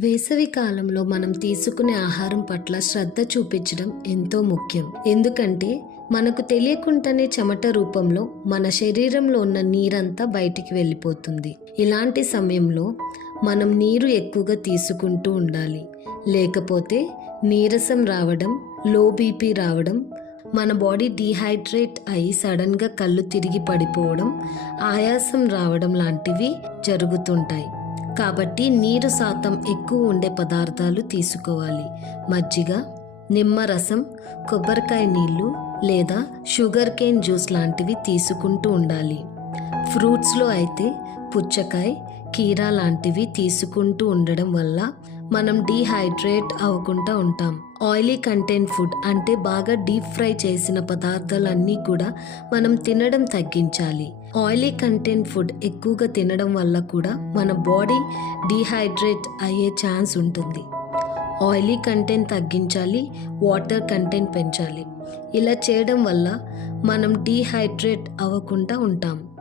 వేసవి కాలంలో మనం తీసుకునే ఆహారం పట్ల శ్రద్ధ చూపించడం ఎంతో ముఖ్యం. ఎందుకంటే మనకు తెలియకుండానే చెమట రూపంలో మన శరీరంలో ఉన్న నీరంతా బయటికి వెళ్ళిపోతుంది. ఇలాంటి సమయంలో మనం నీరు ఎక్కువగా తీసుకుంటూ ఉండాలి. లేకపోతే నీరసం రావడం, లో బీపీ రావడం, మన బాడీ డీహైడ్రేట్ అయి సడన్గా కళ్ళు తిరిగి పడిపోవడం, ఆయాసం రావడం లాంటివి జరుగుతుంటాయి. కాబట్టి నీరు శాతం ఎక్కువ ఉండే పదార్థాలు తీసుకోవాలి. మజ్జిగ, నిమ్మరసం, కొబ్బరికాయ నీళ్ళు లేదా షుగర్ కేన్ జ్యూస్ లాంటివి తీసుకుంటూ ఉండాలి. ఫ్రూట్స్లో అయితే పుచ్చకాయ, కీరా లాంటివి తీసుకుంటూ ఉండడం వల్ల మనం డీహైడ్రేట్ అవ్వకుండా ఉంటాం. ఆయిలీ కంటెంట్ ఫుడ్ అంటే బాగా డీప్ ఫ్రై చేసిన పదార్థాలన్నీ కూడా మనం తినడం తగ్గించాలి. ఆయిలీ కంటెంట్ ఫుడ్ ఎక్కువగా తినడం వల్ల కూడా మన బాడీ డీహైడ్రేట్ అయ్యే ఛాన్స్ ఉంటుంది. ఆయిలీ కంటెంట్ తగ్గించాలి, వాటర్ కంటెంట్ పెంచాలి. ఇలా చేయడం వల్ల మనం డీహైడ్రేట్ అవ్వకుండా ఉంటాం.